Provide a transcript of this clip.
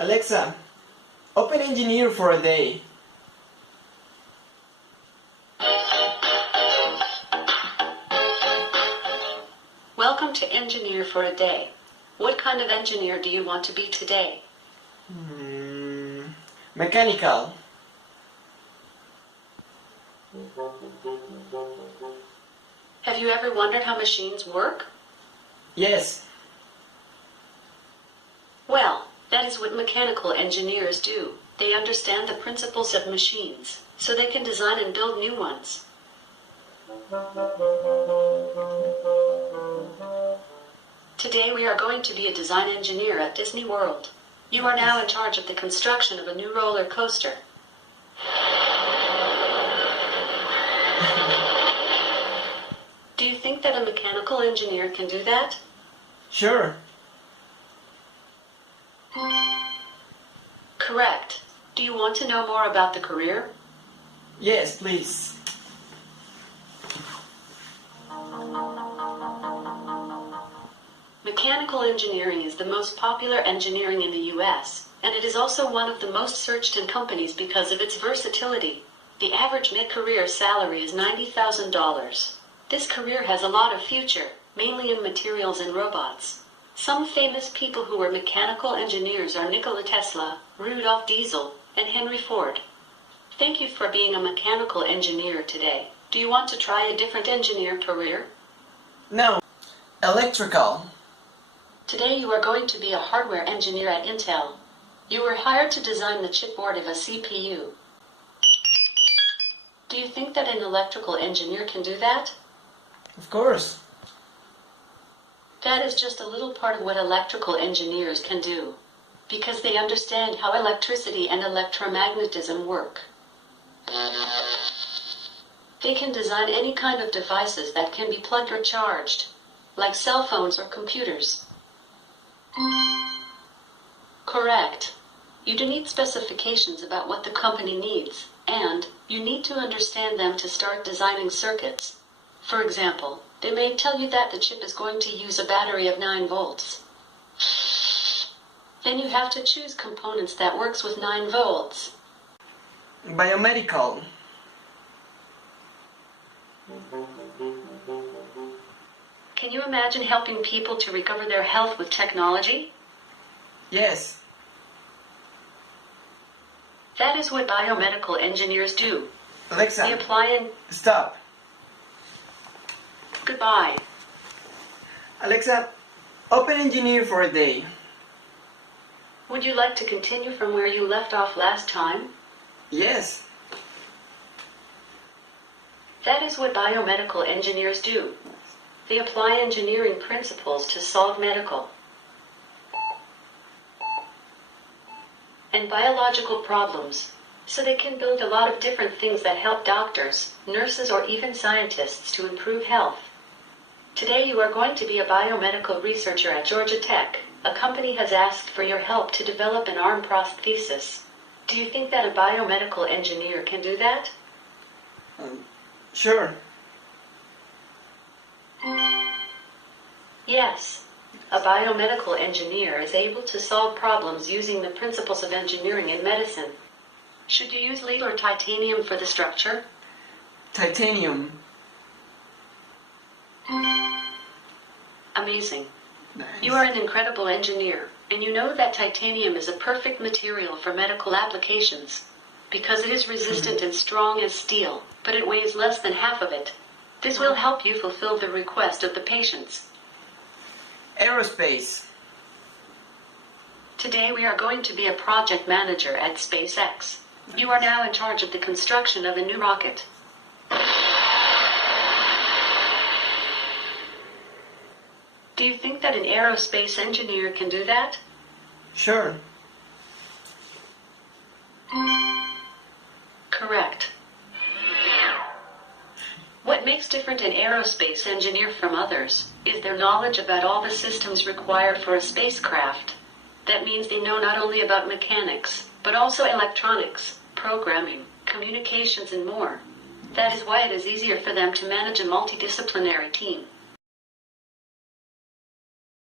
Alexa, open Engineer for a Day. Welcome to Engineer for a Day. What kind of engineer do you want to be today? Mechanical. Have you ever wondered how machines work? Yes. Well, that is what mechanical engineers do. They understand the principles of machines, so they can design and build new ones. Today we are going to be a design engineer at Disney World. You are now in charge of the construction of a new roller coaster. Do you think that a mechanical engineer can do that? Sure. Correct. Do you want to know more about the career? Yes, please. Mechanical engineering is the most popular engineering in the US, and it is also one of the most searched in companies because of its versatility. The average mid-career salary is $90,000. This career has a lot of future, mainly in materials and robots. Some famous people who were mechanical engineers are Nikola Tesla, Rudolf Diesel, and Henry Ford. Thank you for being a mechanical engineer today. Do you want to try a different engineer career? No. Electrical. Today you are going to be a hardware engineer at Intel. You were hired to design the chipboard of a CPU. Do you think that an electrical engineer can do that? Of course. That is just a little part of what electrical engineers can do, because they understand how electricity and electromagnetism work. They can design any kind of devices that can be plugged or charged, like cell phones or computers. Correct. You do need specifications about what the company needs, and you need to understand them to start designing circuits. For example, they may tell you that the chip is going to use a battery of 9 volts. Then you have to choose components that works with 9 volts. Biomedical. Can you imagine helping people to recover their health with technology? Yes. That is what biomedical engineers do. Alexa, They apply and... stop. Goodbye. Alexa, open Engineer for a Day. Would you like to continue from where you left off last time? Yes. That is what biomedical engineers do. They apply engineering principles to solve medical and biological problems, so they can build a lot of different things that help doctors, nurses, or even scientists to improve health. Today you are going to be a biomedical researcher at Georgia Tech. A company has asked for your help to develop an arm prosthesis. Do you think that a biomedical engineer can do that? Sure. Yes. A biomedical engineer is able to solve problems using the principles of engineering in medicine. Should you use lead or titanium for the structure? Titanium. Amazing. Nice. You are an incredible engineer, and you know that titanium is a perfect material for medical applications, because it is resistant and strong as steel, but it weighs less than half of it. This will help you fulfill the request of the patients. Aerospace. Today we are going to be a project manager at SpaceX. You are now in charge of the construction of a new rocket. Do you think that an aerospace engineer can do that? Sure. Correct. What makes different an aerospace engineer from others is their knowledge about all the systems required for a spacecraft. That means they know not only about mechanics, but also electronics, programming, communications, and more. That is why it is easier for them to manage a multidisciplinary team.